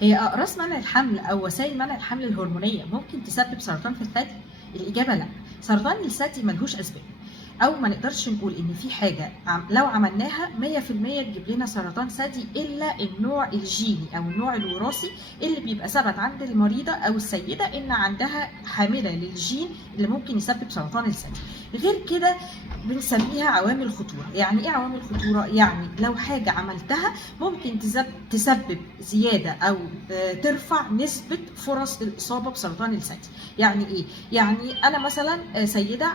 هي أقراص منع الحمل أو وسائل منع الحمل الهرمونية ممكن تسبب سرطان في الثدي؟ الإجابة لأ، سرطان الثدي ملهوش أسباب، أو ما نقدرش نقول إن في حاجة لو عملناها 100% تجيب لنا سرطان ثدي إلا النوع الجيني أو النوع الوراثي اللي بيبقى ثبت عند المريضة أو السيدة إن عندها حاملة للجين اللي ممكن يسبب سرطان الثدي. غير كده بنسميها عوامل خطورة. يعني إيه عوامل خطورة؟ يعني لو حاجة عملتها ممكن تسبب زيادة أو ترفع نسبة فرص الإصابة بسرطان الثدي. يعني إيه؟ يعني أنا مثلا سيدة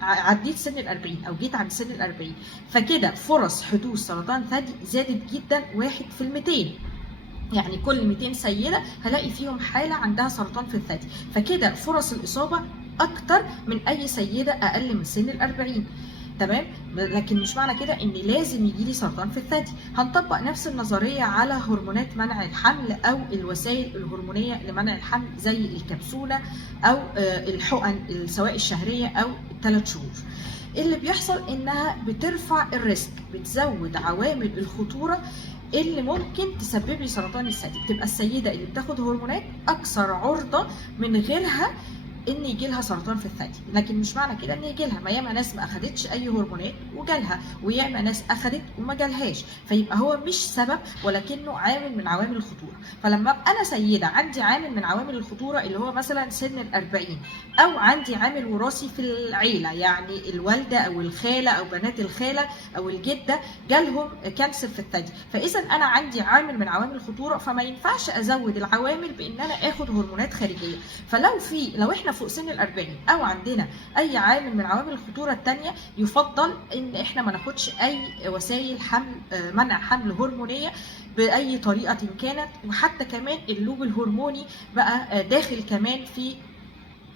عديت سن ال40 أو جيت عند سن ال40، فكده فرص حدوث سرطان ثدي زادت جدا 1 في 200. يعني كل 200 سيدة هلاقي فيهم حالة عندها سرطان في الثدي، فكده فرص الإصابة أكتر من أي سيدة أقل من سن ال40. تمام؟ لكن مش معنى كده ان لازم يجي لي سرطان في الثدي. هنطبق نفس النظريه على هرمونات منع الحمل او الوسائل الهرمونيه لمنع الحمل زي الكبسوله او الحقن سواء الشهريه او ال3 شهور. اللي بيحصل انها بترفع الريسك، بتزود عوامل الخطوره اللي ممكن تسبب لي سرطان الثدي. بتبقى السيده اللي بتاخد هرمونات اكثر عرضه من غيرها ان يجي لها سرطان في الثدي. لكن مش معنى كده ان يجي لها، ما ياما ناس ما اخدتش اي هرمونات وجالها، وياما ناس اخدت وما جالهاش، فيبقى هو مش سبب ولكنه عامل من عوامل الخطوره. فلما ابقى انا سيده عندي عامل من عوامل الخطوره اللي هو مثلا سن ال40، او عندي عامل وراثي في العيله، يعني الوالده او الخاله او بنات الخاله او الجده جالهم كانسر في الثدي، فاذا انا عندي عامل من عوامل الخطوره، فما ينفعش ازود العوامل بان انا اخد هرمونات خارجيه. لو احنا فوق سن ال40 او عندنا اي عامل من عوامل الخطوره الثانيه، يفضل ان احنا ما ناخدش اي وسائل حمل منع حمل هرمونيه باي طريقه كانت. وحتى كمان اللوب الهرموني بقى داخل كمان في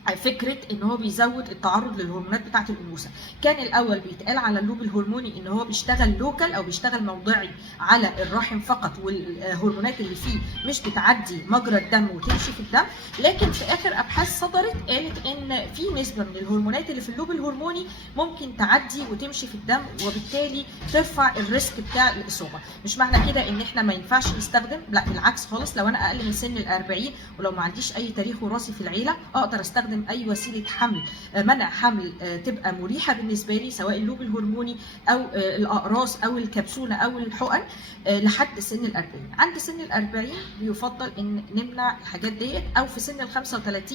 فكره ان هو بيزود التعرض للهرمونات بتاعه الانوثه. كان الاول بيتقال على اللوب الهرموني ان هو بيشتغل لوكال او بيشتغل موضعي على الرحم فقط، والهرمونات اللي فيه مش بتعدي مجرى الدم وتمشي في الدم. لكن في اخر ابحاث صدرت قالت ان في نسبه من الهرمونات اللي في اللوب الهرموني ممكن تعدي وتمشي في الدم، وبالتالي ترفع الريسك بتاع الاصابه. مش معنى كده ان احنا ما ينفعش نستخدم، لا بالعكس خالص. لو انا اقل من سن ال40 ولو ما عنديش اي تاريخ وراثي في العيله، اقدر استخدم اي وسيله حمل منع حمل تبقى مريحه بالنسبه لي، سواء اللوب الهرموني او الاقراص او الكبسوله او الحقن لحد سن ال40. عند سن ال40 بيفضل ان نمنع الحاجات ديت، او في سن ال35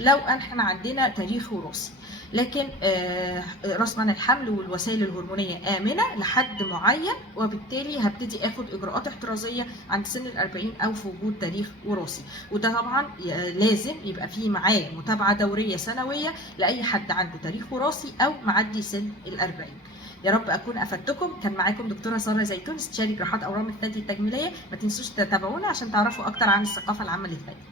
لو احنا عندنا تاريخ وراثي. لكن راس منع الحمل والوسائل الهرمونيه امنه لحد معين، وبالتالي هبتدي اخد اجراءات احترازيه عند سن ال40 او في وجود تاريخ وراثي. وده طبعا لازم يبقى فيه معاه متابعه دوريه سنويه لاي حد عنده تاريخ وراثي او معدي سن ال40. يا رب اكون افدتكم. كان معاكم دكتوره ساره زيتون، استشاري جراحات اورام الثدي التجميليه. ما تنسوش تتابعونا عشان تعرفوا اكتر عن الثقافه العامه للثدي.